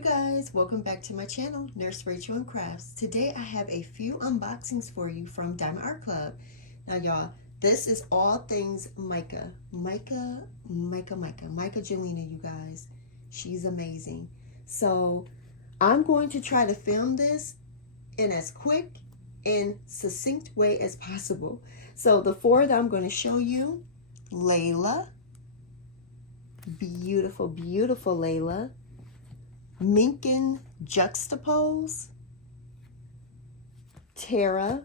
you guys, welcome back to my channel, Nurse Rachel and Crafts. Today I have a few unboxings for you from Diamond Art Club. Now y'all, this is all things Myka. Myka Jelina, you guys. She's amazing. So I'm going to try to film this in as quick and succinct way as possible. So the four that I'm going to show you: Layla, beautiful, beautiful Layla. Minikin Juxtapose, Tara,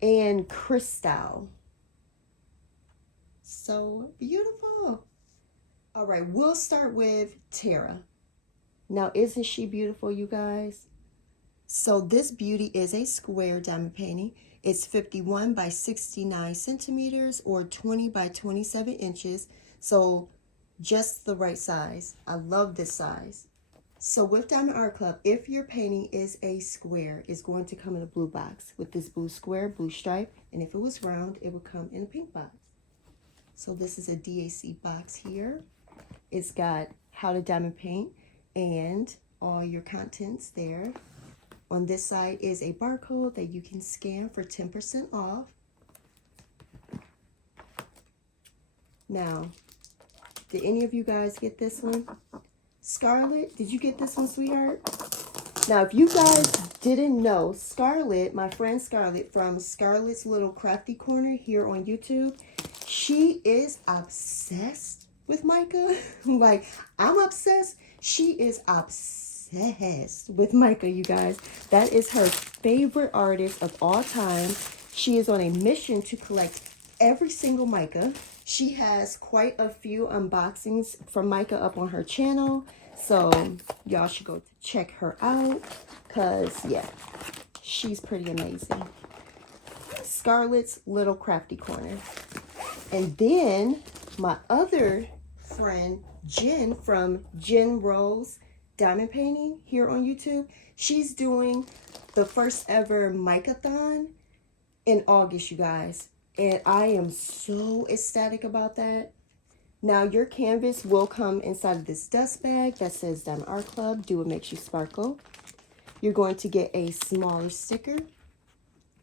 and Crystal. So beautiful. All right, we'll start with Tara. Now, isn't she beautiful, you guys? So this beauty is a square diamond painting. It's 51 by 69 centimeters or 20 by 27 inches. So just the right size. I love this size. So with Diamond Art Club, if your painting is a square, it's going to come in a blue box with this blue square, blue stripe, and if it was round, it would come in a pink box. So this is a DAC box here. It's got how to diamond paint and all your contents there. On this side is a barcode that you can scan for 10% off. Now, did any of you guys get this one? Scarlett, did you get this one, sweetheart? Now, if you guys didn't know, Scarlett, my friend Scarlett from Scarlett's Little Crafty Corner here on YouTube, she is obsessed with Myka. Like, I'm obsessed. She is obsessed with Myka, you guys. That is her favorite artist of all time. She is on a mission to collect every single Myka. She has quite a few unboxings from Myka up on her channel, so y'all should go check her out, because yeah, she's pretty amazing. Scarlett's Little Crafty Corner. And then my other friend Jen from Jen Rose Diamond Painting here on YouTube, she's doing the first ever Mykathon in August, you guys. And I am so ecstatic about that. Now, your canvas will come inside of this dust bag that says Diamond Art Club. Do what makes you sparkle. You're going to get a smaller sticker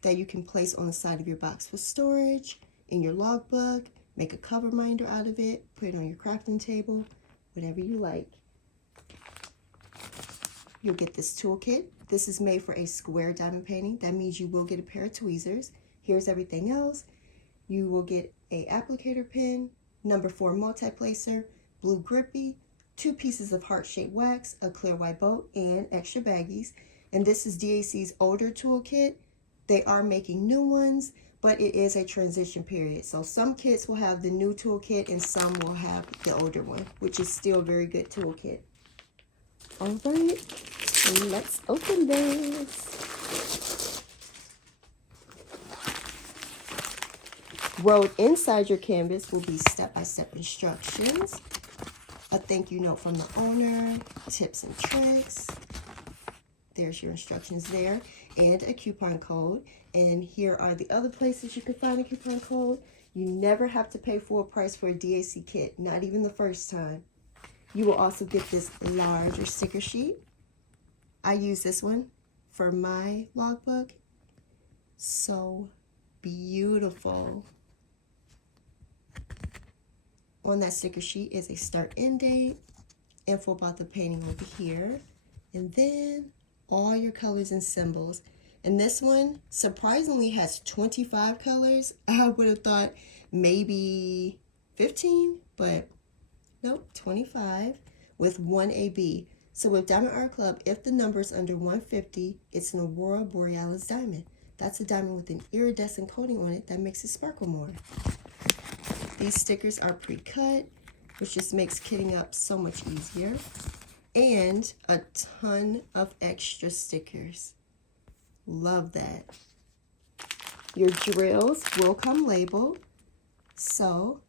that you can place on the side of your box for storage, in your logbook, make a cover minder out of it, put it on your crafting table, whatever you like. You'll get this toolkit. This is made for a square diamond painting. That means you will get a pair of tweezers. Here's everything else. You will get a applicator pen, number 4 multi-placer, blue grippy, 2 pieces of heart-shaped wax, a clear white boat, and extra baggies. And this is DAC's older toolkit. They are making new ones, but it is a transition period. So some kits will have the new toolkit and some will have the older one, which is still a very good toolkit. All right, so let's open this. Wrote inside your canvas will be step-by-step instructions, a thank you note from the owner, tips and tricks. There's your instructions there, and a coupon code. And here are the other places you can find a coupon code. You never have to pay full price for a DAC kit, not even the first time. You will also get this larger sticker sheet. I use this one for my logbook. So beautiful. On that sticker sheet is a start end date, info about the painting over here, and then all your colors and symbols. And this one surprisingly has 25 colors. I would have thought maybe 15, but nope, 25 with 1 AB. So with Diamond Art Club, if the number is under 150, it's an Aurora Borealis diamond. That's a diamond with an iridescent coating on it that makes it sparkle more. These stickers are pre-cut, which just makes kitting up so much easier. And a ton of extra stickers. Love that. Your drills will come labeled, so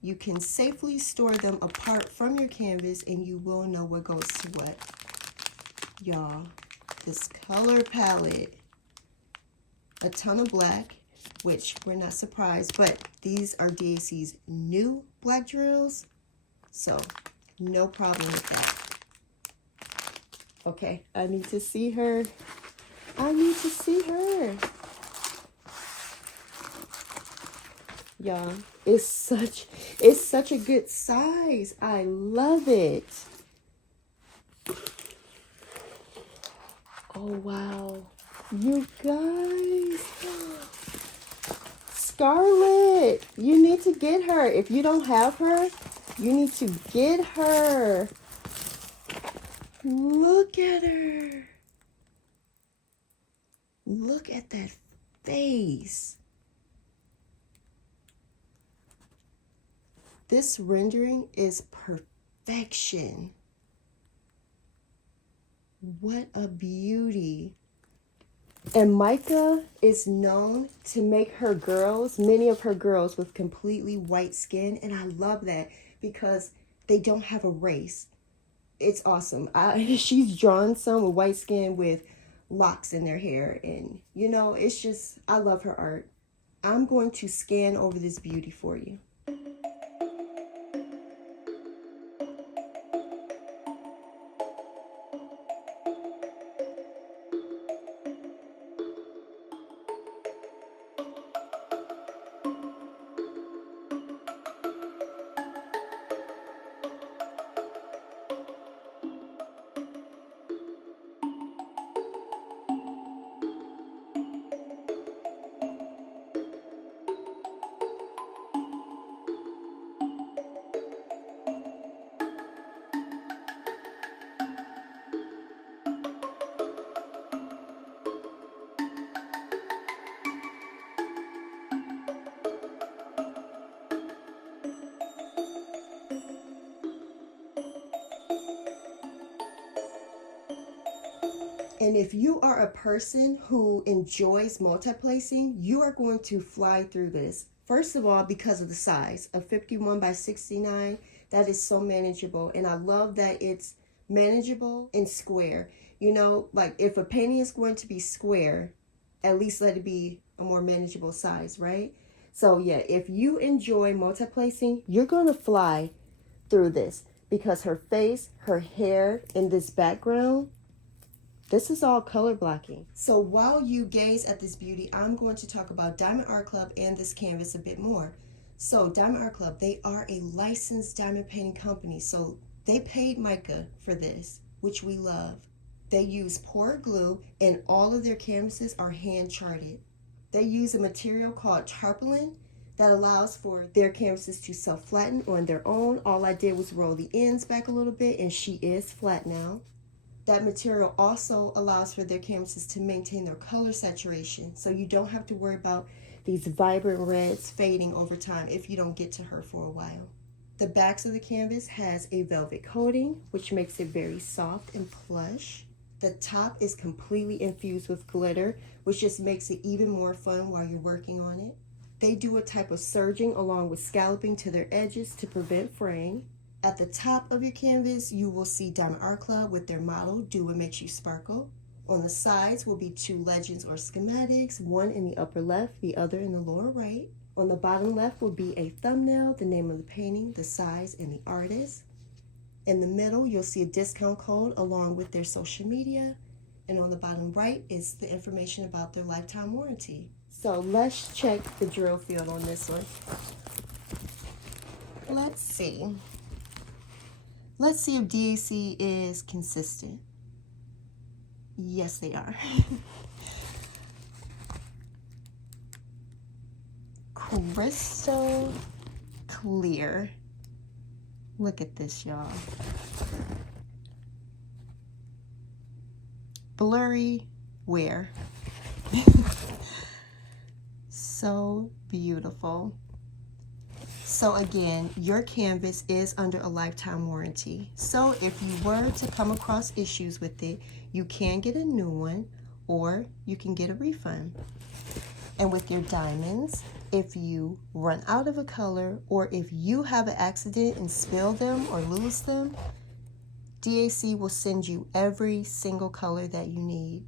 you can safely store them apart from your canvas and you will know what goes to what. Y'all, this color palette, a ton of black, which we're not surprised, but these are DAC's new black drills, so no problem with that. Okay, I need to see her. I need to see her. Y'all, it's such a good size. I love it. Oh, wow. You guys. Scarlett, you need to get her. If you don't have her, you need to get her. Look at her. Look at that face. This rendering is perfection. What a beauty. And Myka is known to make her girls, many of her girls, with completely white skin. And I love that because they don't have a race. It's awesome. She's drawn some with white skin with locks in their hair. And, you know, it's just, I love her art. I'm going to scan over this beauty for you. And if you are a person who enjoys multi-placing, you are going to fly through this. First of all, because of the size of 51 by 69, that is so manageable. And I love that it's manageable and square. You know, like if a painting is going to be square, at least let it be a more manageable size, right? So yeah, if you enjoy multi-placing, you're going to fly through this because her face, her hair, and this background, this is all color blocking. So while you gaze at this beauty, I'm going to talk about Diamond Art Club and this canvas a bit more. So Diamond Art Club, they are a licensed diamond painting company. So they paid Myka for this, which we love. They use pour glue and all of their canvases are hand charted. They use a material called tarpaulin that allows for their canvases to self-flatten on their own. All I did was roll the ends back a little bit and she is flat now. That material also allows for their canvases to maintain their color saturation, so you don't have to worry about these vibrant reds fading over time if you don't get to her for a while. The backs of the canvas has a velvet coating, which makes it very soft and plush. The top is completely infused with glitter, which just makes it even more fun while you're working on it. They do a type of serging along with scalloping to their edges to prevent fraying. At the top of your canvas, you will see Diamond Art Club with their motto, "Do What Makes You Sparkle." On the sides will be 2 legends or schematics, one in the upper left, the other in the lower right. On the bottom left will be a thumbnail, the name of the painting, the size, and the artist. In the middle, you'll see a discount code along with their social media. And on the bottom right is the information about their lifetime warranty. So let's check the drill field on this one. Let's see. Let's see if DAC is consistent. Yes, they are. Crystal clear. Look at this, y'all. Blurry wear. So beautiful. So again, your canvas is under a lifetime warranty. So if you were to come across issues with it, you can get a new one or you can get a refund. And with your diamonds, if you run out of a color or if you have an accident and spill them or lose them, DAC will send you every single color that you need.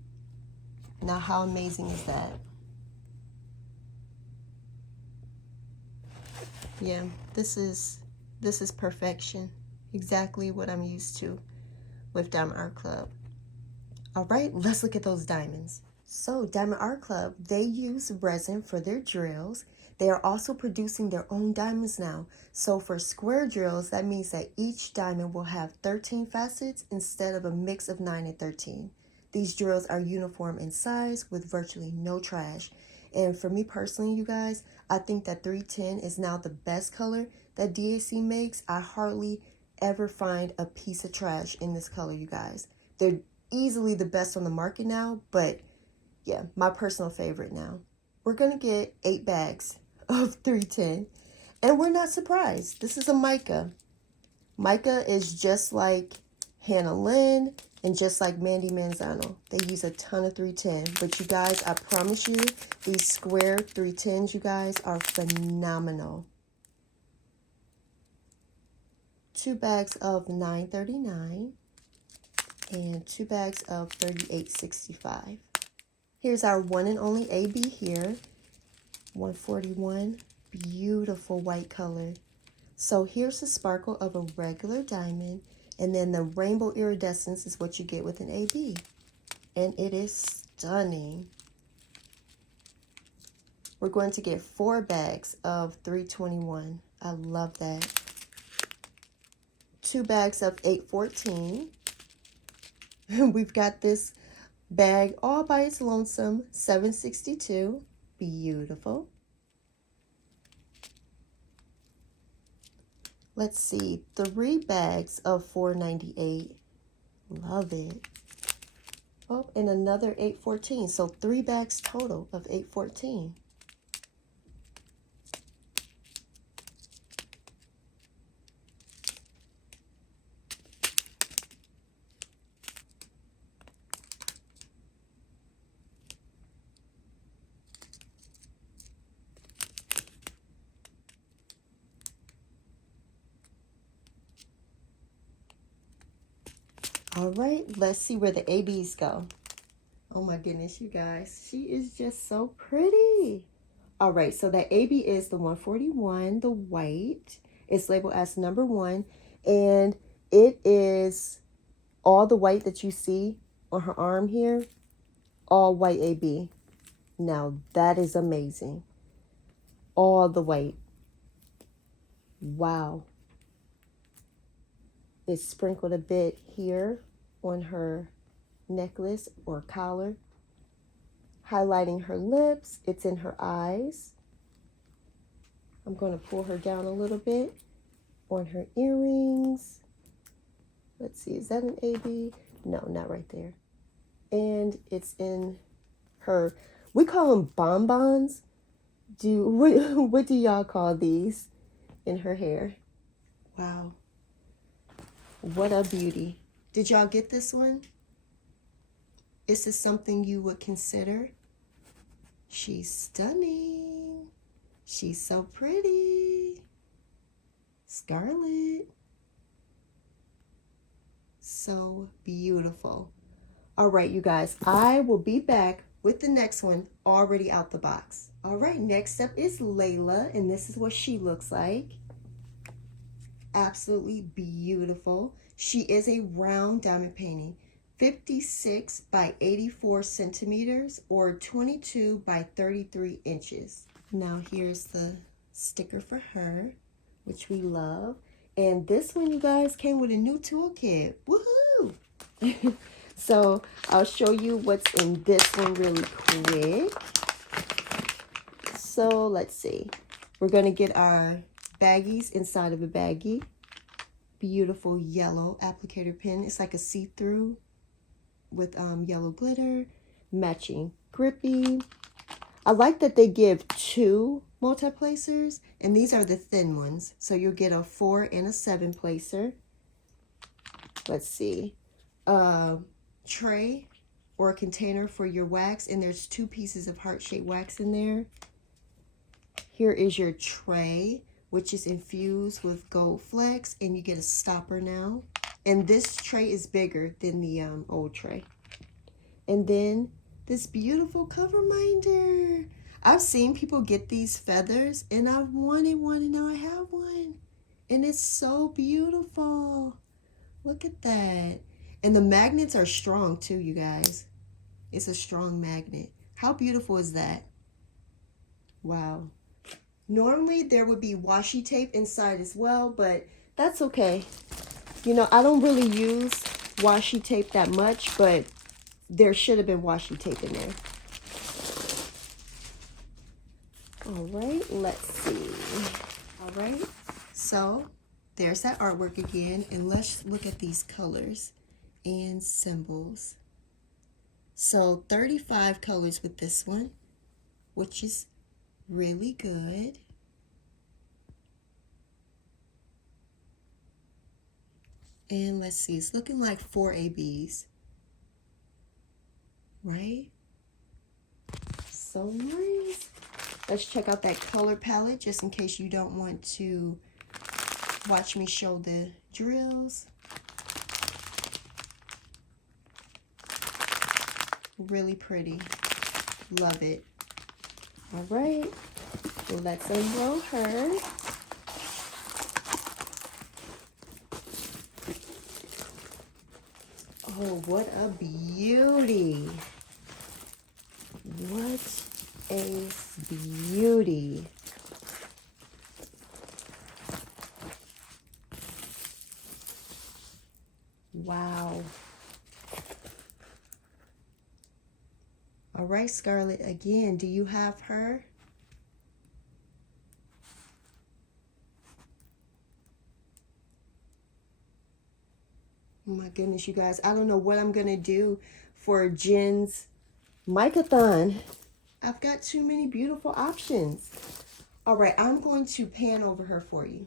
Now, how amazing is that? Yeah, this is perfection. Exactly what I'm used to with Diamond Art Club. All right, let's look at those diamonds. So Diamond Art Club, they use resin for their drills. They are also producing their own diamonds now. So for square drills, that means that each diamond will have 13 facets instead of a mix of 9 and 13. These drills are uniform in size with virtually no trash. And for me personally, you guys, I think that 310 is now the best color that DAC makes. I hardly ever find a piece of trash in this color, you guys. They're easily the best on the market now, but yeah, my personal favorite now. We're going to get 8 bags of 310, and we're not surprised. This is a mica. Mica is just like Hannah Lynn and just like Mandy Manzano. They use a ton of 310, but you guys, I promise you, these square 310s, you guys, are phenomenal. 2 bags of 939 and 2 bags of 3865. Here's our one and only AB here, 141, beautiful white color. So here's the sparkle of a regular diamond, and then the rainbow iridescence is what you get with an AB. And it is stunning. We're going to get 4 bags of 321. I love that. 2 bags of 814. We've got this bag all by its lonesome, 762. Beautiful. Let's see, 3 bags of 498. Love it. Oh, and another 814. So 3 bags total of 814. All right, let's see where the ABs go. Oh my goodness, you guys. She is just so pretty. All right, so that AB is the 141, the white. It's labeled as number 1. And it is all the white that you see on her arm here. All white AB. Now, that is amazing. All the white. Wow. It's sprinkled a bit here on her necklace or collar, highlighting her lips. It's in her eyes. I'm going to pull her down a little bit on her earrings. Let's see, is that an AB? No, not right there. And it's in her, we call them bonbons. What do y'all call these in her hair? Wow. What a beauty. Did y'all get this one? Is this something you would consider? She's stunning. She's so pretty. Scarlet. So beautiful. All right, you guys, I will be back with the next one already out the box. All right, next up is Layla, and this is what she looks like. Absolutely beautiful. She is a round diamond painting, 56 by 84 centimeters or 22 by 33 inches. Now here's the sticker for her, which we love. And this one, you guys, came with a new toolkit. Woohoo! So I'll show you what's in this one really quick. So let's see. We're going to get our baggies inside of a baggie. Beautiful yellow applicator pen. It's like a see-through with yellow glitter, matching grippy. I like that they give 2 multi-placers, and these are the thin ones. So you'll get a 4 and a 7 placer. Let's see. Tray or a container for your wax, and there's 2 pieces of heart-shaped wax in there. Here is your tray, which is infused with gold flecks, and you get a stopper now. And this tray is bigger than the old tray. And then this beautiful cover minder. I've seen people get these feathers, and I've wanted one, and now I have one. And it's so beautiful. Look at that. And the magnets are strong too, you guys. It's a strong magnet. How beautiful is that? Wow. Normally there would be washi tape inside as well, but that's okay. You know, I don't really use washi tape that much, but there should have been washi tape in there. All right, let's see. All right, so there's that artwork again, and let's look at these colors and symbols. So 35 colors with this one, which is really good. And let's see, it's looking like 4 ABs, right? So nice. Let's check out that color palette just in case you don't want to watch me show the drills. Really pretty. Love it. All right, let's unroll her. Oh, what a beauty. What a beauty. Wow. All right, Scarlett, again, do you have her? Oh my goodness, you guys, I don't know what I'm going to do for Jen's Mykathon. I've got too many beautiful options. All right, I'm going to pan over her for you.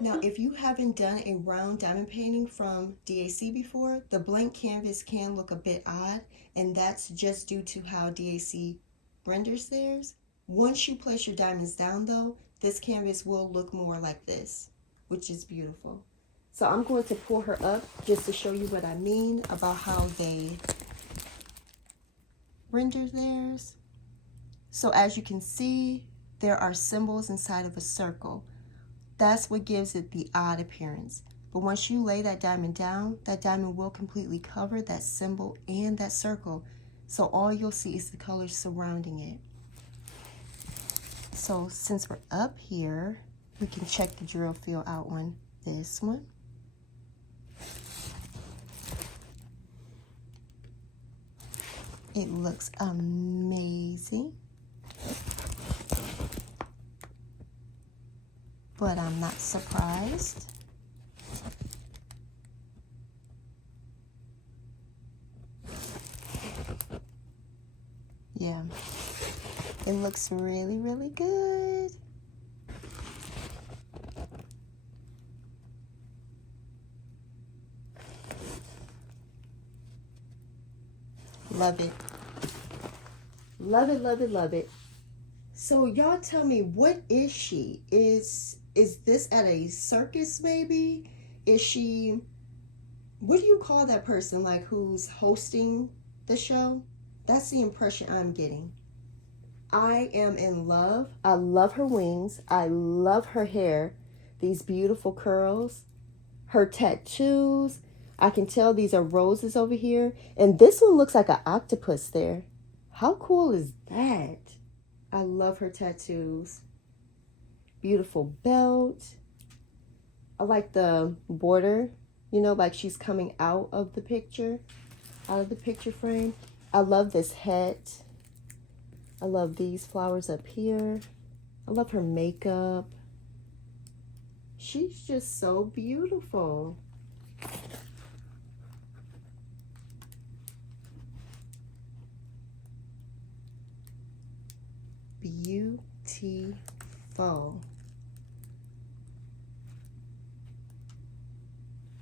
Now, if you haven't done a round diamond painting from DAC before, the blank canvas can look a bit odd, and that's just due to how DAC renders theirs. Once you place your diamonds down though, this canvas will look more like this, which is beautiful. So I'm going to pull her up just to show you what I mean about how they render theirs. So as you can see, there are symbols inside of a circle. That's what gives it the odd appearance. But once you lay that diamond down, that diamond will completely cover that symbol and that circle. So all you'll see is the colors surrounding it. So since we're up here, we can check the drill feel out on this one. It looks amazing. But I'm not surprised. Yeah, it looks really, really good. Love it. Love it, love it, love it. So y'all tell me, what is she? Is this at a circus maybe? Is she, what do you call that person, like who's hosting the show? That's the impression I'm getting. I am in love. I love her wings. I love her hair. These beautiful curls. Her tattoos. I can tell these are roses over here. And this one looks like an octopus there. How cool is that? I love her tattoos. Beautiful belt. I like the border, you know, like she's coming out of the picture frame. I love this hat. I love these flowers up here. I love her makeup. She's just so beautiful. Beautiful.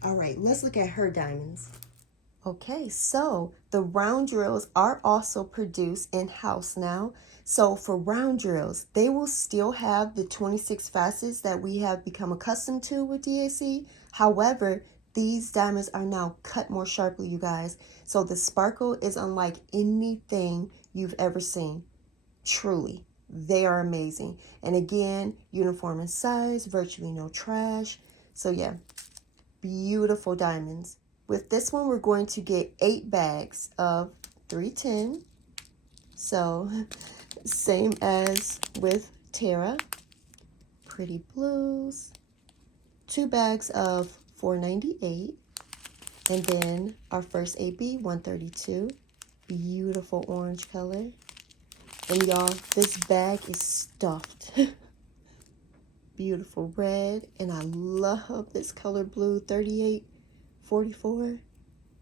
All right, let's look at her diamonds. Okay, so the round drills are also produced in-house now. So for round drills, they will still have the 26 facets that we have become accustomed to with DAC. However, these diamonds are now cut more sharply, you guys. So the sparkle is unlike anything you've ever seen. Truly, they are amazing. And again, uniform in size, virtually no trash. So yeah, beautiful diamonds. With this one, we're going to get 8 bags of 310. So, same as with Tara. Pretty blues. 2 bags of 498. And then our first AB, 132. Beautiful orange color. And y'all, this bag is stuffed. Beautiful red. And I love this color blue, 3844.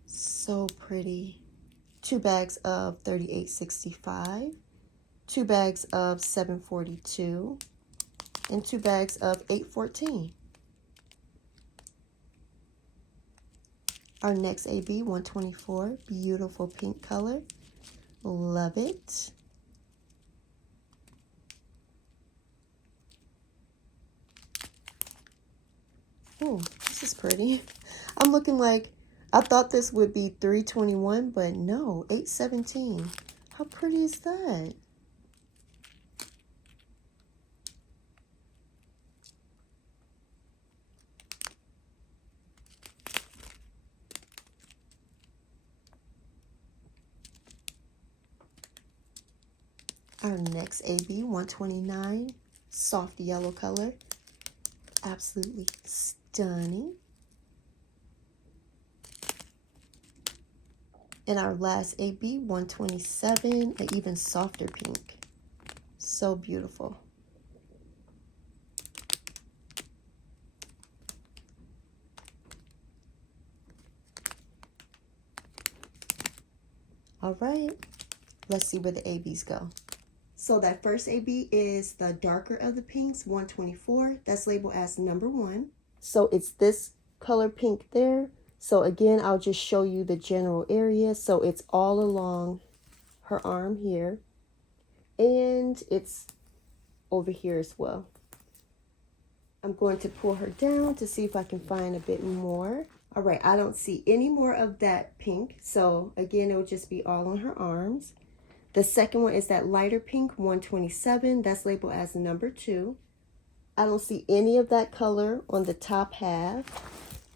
So pretty. 2 bags of 3865, 2 bags of 742, and 2 bags of 814. Our next AB, 124, beautiful pink color. Love it. Oh, this is pretty. I'm looking like, I thought this would be 321, but no, 817. How pretty is that? Our next AB, 129, soft yellow color. Absolutely stunning. And our last AB, 127, an even softer pink. So beautiful. All right, let's see where the ABs go. So that first AB is the darker of the pinks, 124. That's labeled as number 1. So it's this color pink there. So again, I'll just show you the general area. So it's all along her arm here. And it's over here as well. I'm going to pull her down to see if I can find a bit more. All right, I don't see any more of that pink. So again, it will just be all on her arms. The second one is that lighter pink, 127. That's labeled as number 2. I don't see any of that color on the top half.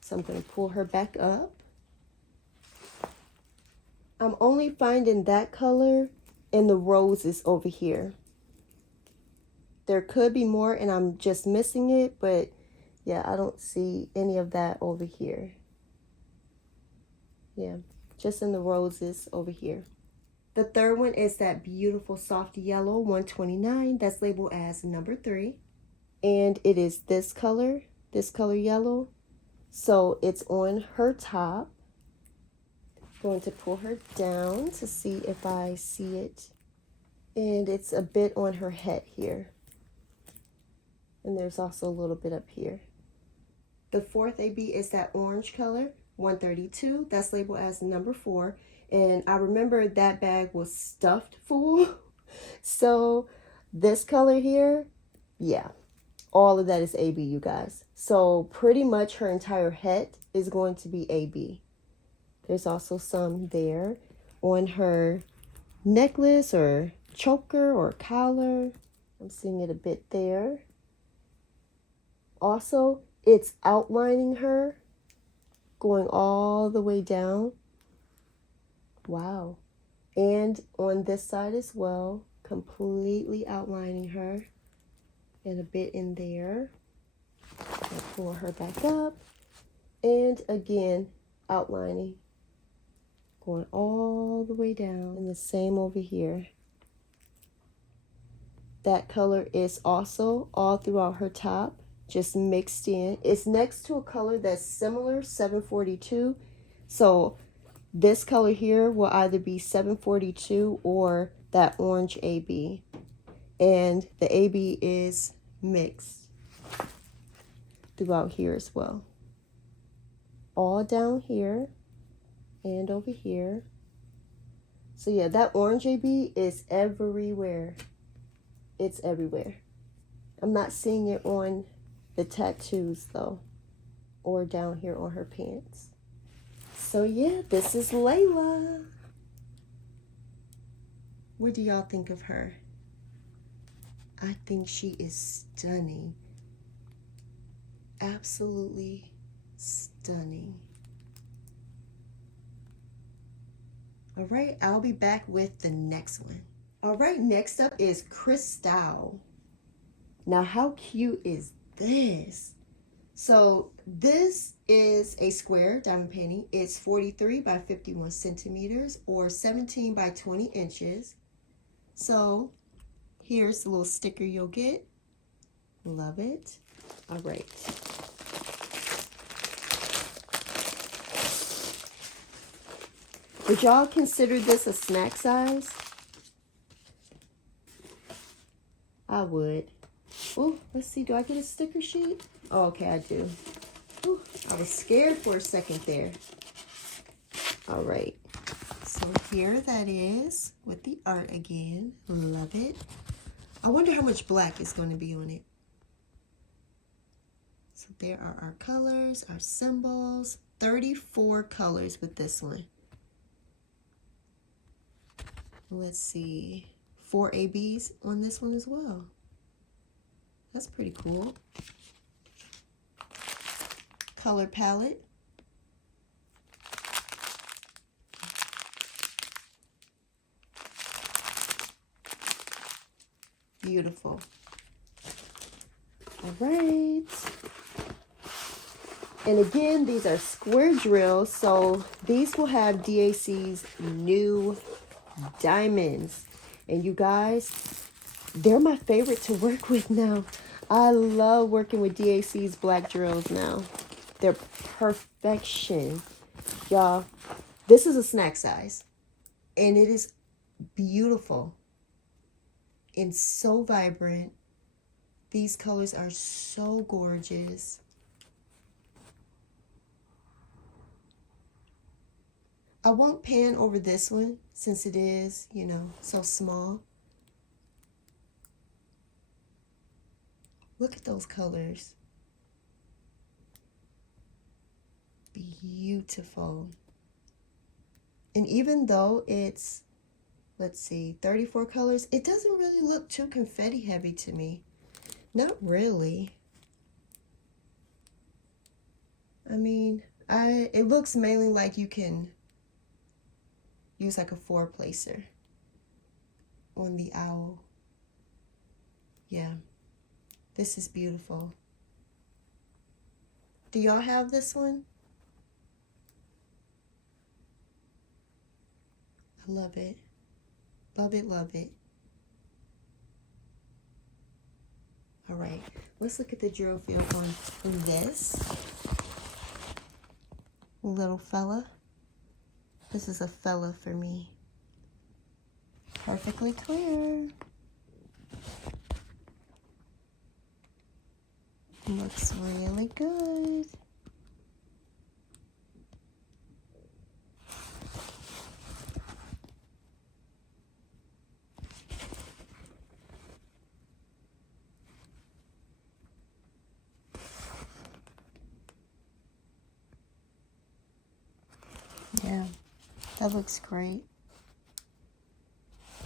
So I'm going to pull her back up. I'm only finding that color in the roses over here. There could be more and I'm just missing it, but yeah, I don't see any of that over here. Yeah, just in the roses over here. The third one is that beautiful soft yellow, 129. That's labeled as number 3. And it is this color yellow. So it's on her top. I'm going to pull her down to see if I see it. And it's a bit on her head here. And there's also a little bit up here. The fourth AB is that orange color, 132. That's labeled as number 4. And I remember that bag was stuffed full. So this color here, yeah, all of that is AB, you guys. So pretty much her entire head is going to be AB. There's also some there on her necklace or choker or collar. I'm seeing it a bit there. Also, it's outlining her, going all the way down. Wow. And on this side as well, completely outlining her and a bit in there. I'll pull her back up. And again, outlining, going all the way down. And the same over here. That color is also all throughout her top, just mixed in. It's next to a color that's similar, 742. So this color here will either be 742 or that orange AB. And the AB is mixed throughout here as well. All down here and over here. So yeah, that orange AB is everywhere. It's everywhere. I'm not seeing it on the tattoos though, or down here on her pants. So yeah, this is Layla. What do y'all think of her? I think she is stunning. Absolutely stunning. All right, I'll be back with the next one. All right, next up is Crystal. Now, how cute is this? So this is a square diamond painting. It's 43 by 51 centimeters or 17 by 20 inches. So here's the little sticker you'll get. Love it. All right. Would y'all consider this a snack size? I would. Oh, let's see. Do I get a sticker sheet? Oh, okay, I do. Ooh, I was scared for a second there. All right. So here that is with the art again. Love it. I wonder how much black is going to be on it. So there are our colors, our symbols. 34 colors with this one. Let's see. 4 ABs on this one as well. That's pretty cool. Color palette. Beautiful. All right. And again, these are square drills, so these will have DAC's new diamonds. And you guys, they're my favorite to work with now. I love working with DAC's black drills now. They're perfection. Y'all, this is a snack size. And it is beautiful. And so vibrant. These colors are so gorgeous. I won't pan over this one since it is, you know, so small. Look at those colors. Beautiful. And even though it's, let's see, 34 colors, it doesn't really look too confetti heavy to me. Not really. I mean, it looks mainly like you can use like a 4-placer on the owl. Yeah, this is beautiful. Do y'all have this one? I love it. Love it, love it. All right, let's look at the drill field on this little fella. This is a fella for me. Perfectly clear. Looks really good. Yeah. That looks great.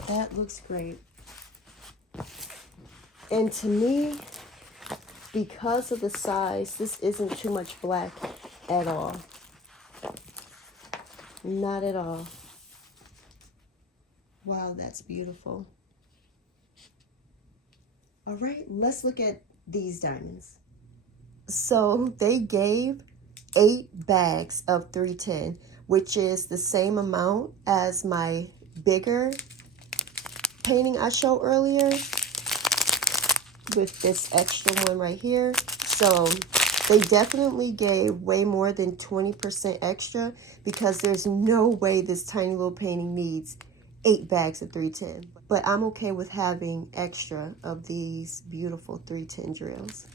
That looks great. And to me, because of the size, this isn't too much black at all. Not at all. Wow, that's beautiful. All right, let's look at these diamonds. So they gave 8 bags of 310, which is the same amount as my bigger painting I showed earlier. with this extra one right here. So they definitely gave way more than 20% extra, because there's no way this tiny little painting needs 8 bags of 310. But I'm okay with having extra of these beautiful 310 drills.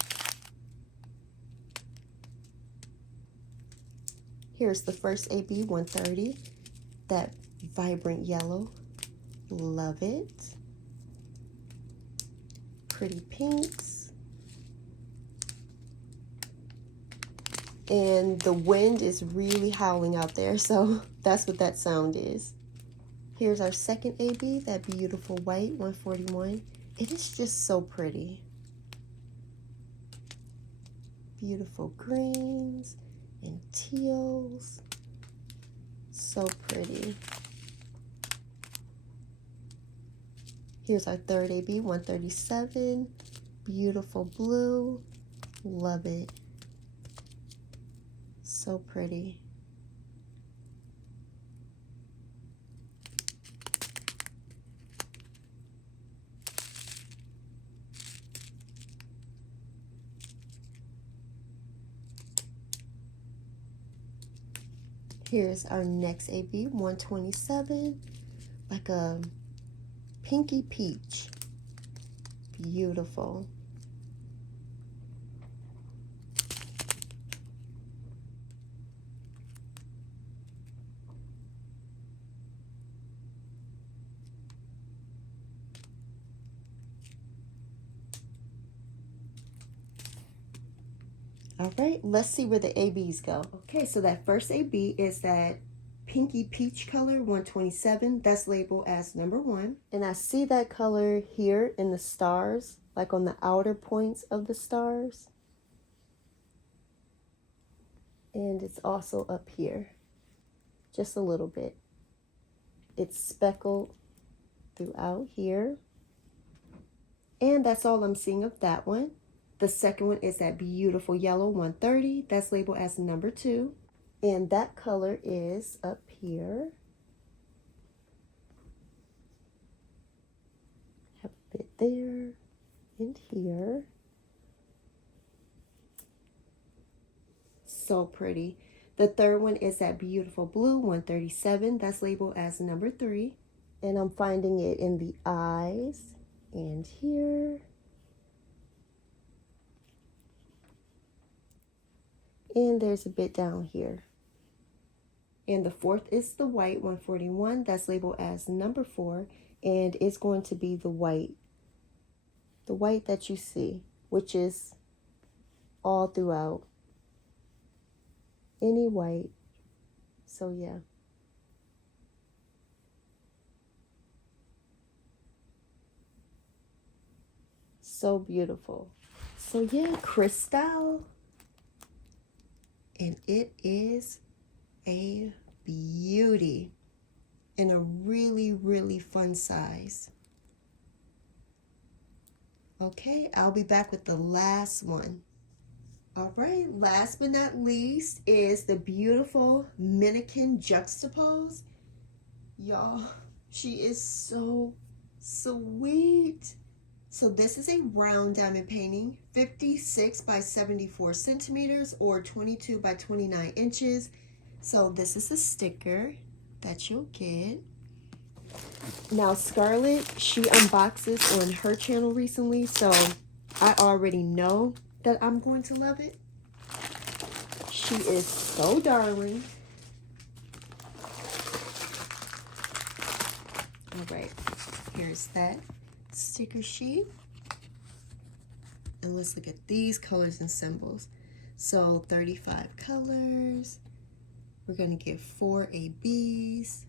Here's the first AB 130, that vibrant yellow. Love it. Pretty pinks. And the wind is really howling out there, so that's what that sound is. Here's our second AB, that beautiful white 141. It is just so pretty. Beautiful greens and teals. So pretty. Here's our third AB 137. Beautiful blue. Love it. So pretty. Here's our next AB 127, like a pinky peach. Beautiful. All right, let's see where the ABs go. Okay, so that first AB is that pinky peach color 127. That's labeled as number 1. And I see that color here in the stars, like on the outer points of the stars. And it's also up here, just a little bit. It's speckled throughout here. And that's all I'm seeing of that one. The second one is that beautiful yellow 130. That's labeled as number 2. And that color is up here. Have a bit there and here. So pretty. The third one is that beautiful blue 137. That's labeled as number 3. And I'm finding it in the eyes and here. And there's a bit down here. And the fourth is the white 141. That's labeled as number 4. And it's going to be the white that you see, which is all throughout. Any white. So yeah. So beautiful. So yeah, crystal. And it is a beauty in a really, really fun size. Okay, I'll be back with the last one. All right, last but not least is the beautiful Minikin juxtapose. Y'all, she is so sweet. So this is a round diamond painting, 56 by 74 centimeters or 22 by 29 inches. So this is a sticker that you'll get. Now Scarlett, she unboxes on her channel recently, so I already know that I'm going to love it. She is so darling. All right, here's that sticker sheet. And let's look at these colors and symbols. So 35 colors. We're going to get 4 ABs.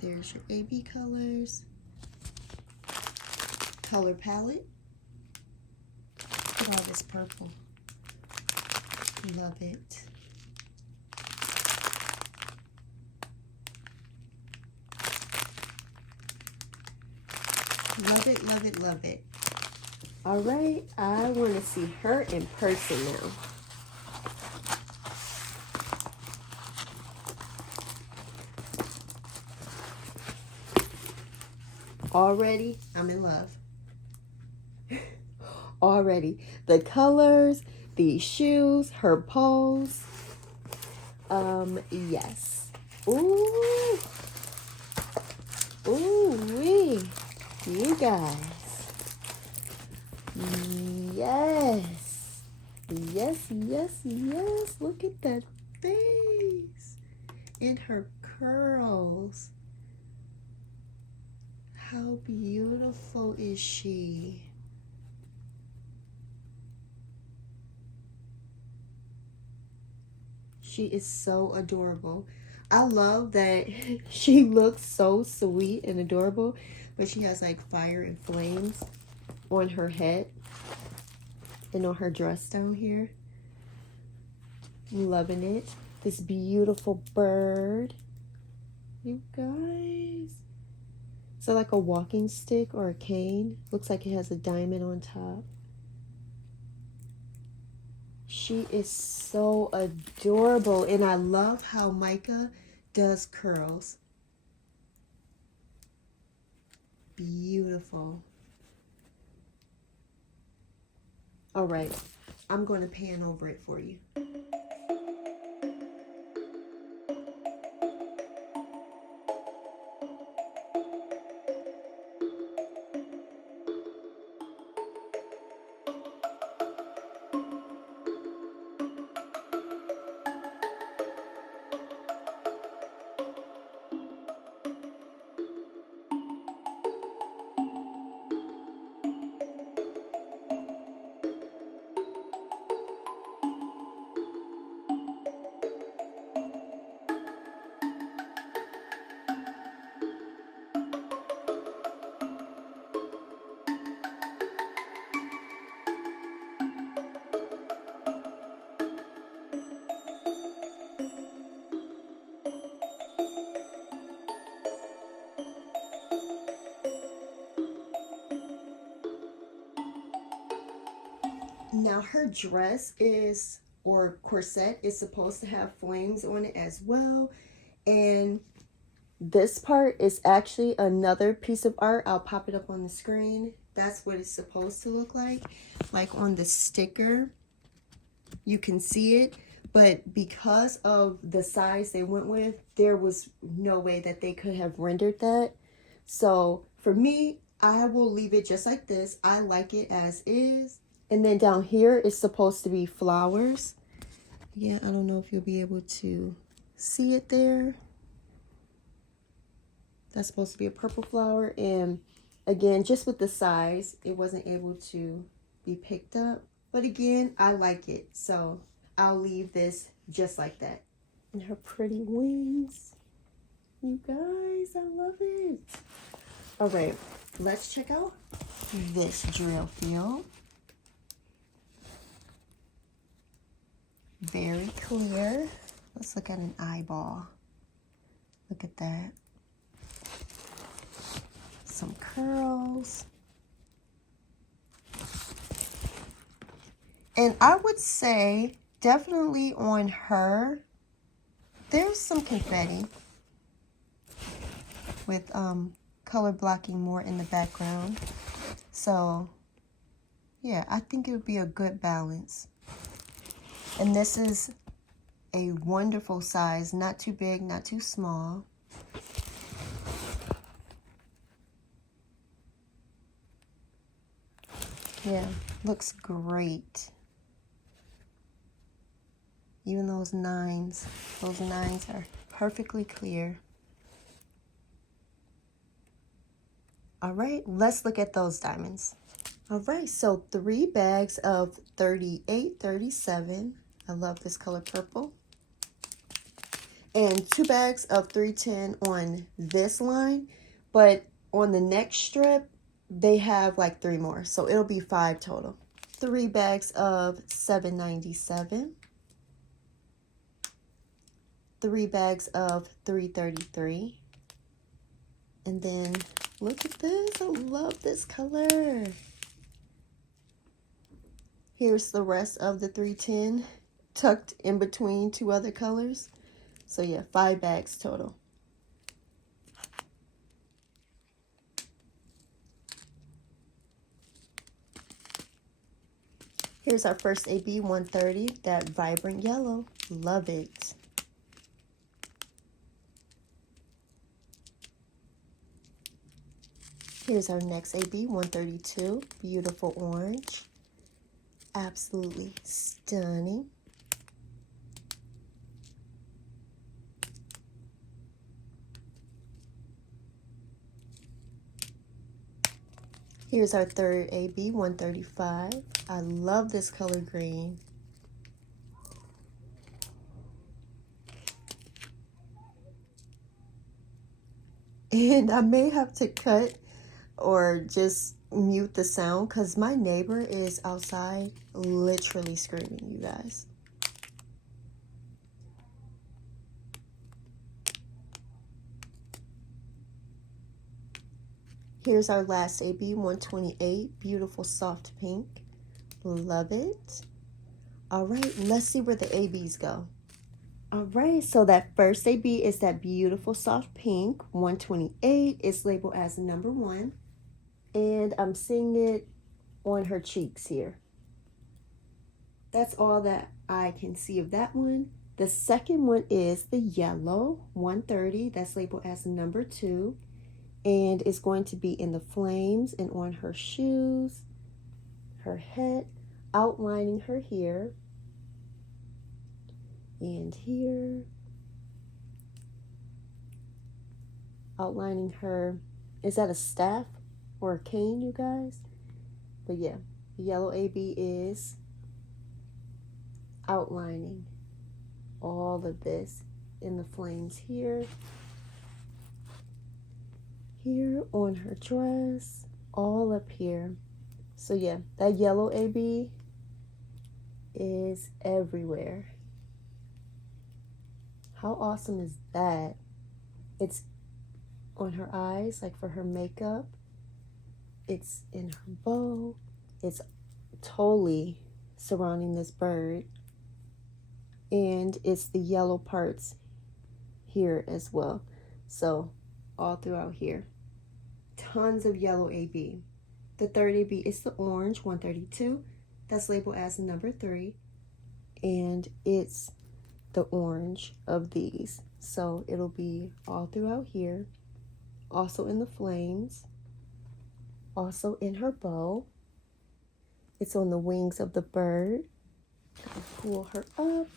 There's your AB colors. Color palette. Look at all this purple. Love it. Love it, love it, love it. All right, I want to see her in person now. already I'm in love. Already. The colors, the shoes, her pose. Yes. Ooh. Ooh wee. You guys. Yes. Yes, yes, yes. Look at that face. And her curls. How beautiful is she? She is so adorable. I love that she looks so sweet and adorable, but she has like fire and flames on her head and on her dress down here. I'm loving it. This beautiful bird. You guys. So like a walking stick or a cane. Looks like it has a diamond on top. She is so adorable, and I love how Myka does curls. Beautiful. All right, I'm going to pan over it for you. Now her dress is, or corset, is supposed to have flames on it as well. And this part is actually another piece of art. I'll pop it up on the screen. That's what it's supposed to look like. Like on the sticker, you can see it. But because of the size they went with, there was no way that they could have rendered that. So for me, I will leave it just like this. I like it as is. And then down here is supposed to be flowers. Yeah, I don't know if you'll be able to see it there. That's supposed to be a purple flower. And again, just with the size, it wasn't able to be picked up. But again, I like it. So I'll leave this just like that. And her pretty wings. You guys, I love it. All right, let's check out this drill field. Very clear. Let's look at an eyeball. Look at that. Some curls. And I would say definitely on her, there's some confetti with color blocking more in the background. So yeah, I think it would be a good balance. And this is a wonderful size, not too big, not too small. Yeah, looks great. Even those nines are perfectly clear. All right, let's look at those diamonds. All right, so 3 bags of 3837. I love this color purple. And 2 bags of 310 on this line, but on the next strip, they have like 3 more, so it'll be 5 total. 3 bags of 797. 3 bags of 333. And then look at this. I love this color. Here's the rest of the 310 tucked in between 2 other colors. So yeah, 5 bags total. Here's our first AB 130, that vibrant yellow. Love it. Here's our next AB 132, beautiful orange. Absolutely stunning. Here's our third AB 135. I love this color green. And I may have to cut or just mute the sound because my neighbor is outside literally screaming, you guys. Here's our last AB 128, beautiful soft pink. Love it. All right, let's see where the ABs go. All right, so that first AB is that beautiful soft pink, 128. It's labeled as number 1. And I'm seeing it on her cheeks here. That's all that I can see of that one. The second one is the yellow, 130. That's labeled as number 2. And it's going to be in the flames and on her shoes, her head, outlining her here and here, outlining her. Is that a staff or a cane, you guys? But yeah, the yellow AB is outlining all of this in the flames here, here on her dress, all up here. So yeah, that yellow AB is everywhere. How awesome is that? It's on her eyes, like for her makeup. It's in her bow. It's totally surrounding this bird. And it's the yellow parts here as well. So all throughout here. Tons of yellow AB. The third AB is the orange, 132. That's labeled as number 3. And it's the orange of these. So it'll be all throughout here. Also in the flames. Also in her bow. It's on the wings of the bird. I'll pull her up.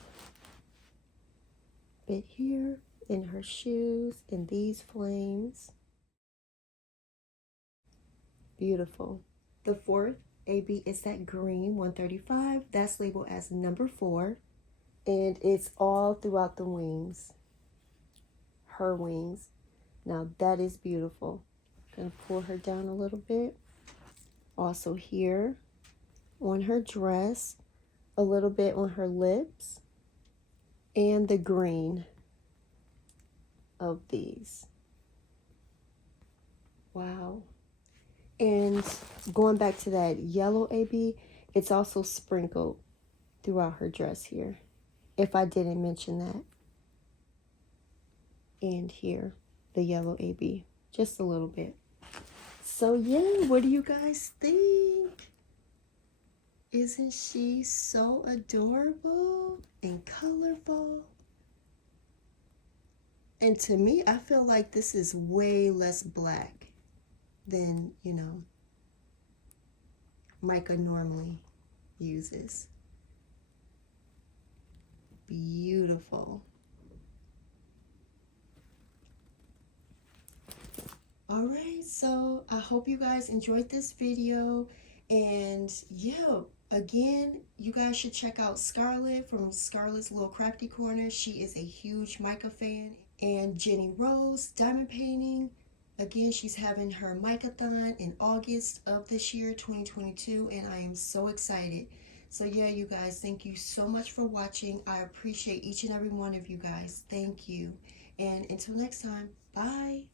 Bit here. In her shoes. In these flames. Beautiful. The fourth AB is that green, 135. That's labeled as number 4. And it's all throughout the wings. Her wings. Now that is beautiful. Gonna pull her down a little bit. Also here on her dress. A little bit on her lips. And the green of these. Wow. And going back to that yellow AB, it's also sprinkled throughout her dress here. If I didn't mention that. And here, the yellow AB, just a little bit. So yeah, what do you guys think? Isn't she so adorable and colorful? And to me, I feel like this is way less black than, you know, Myka normally uses. Beautiful. All right, so I hope you guys enjoyed this video. And yeah, again, you guys should check out Scarlett from Scarlett's Little Crafty Corner. She is a huge Myka fan. And Jenny Rose, diamond painting. Again, she's having her Mykathon in August of this year, 2022, and I am so excited. So yeah, you guys, thank you so much for watching. I appreciate each and every one of you guys. Thank you. And until next time, bye.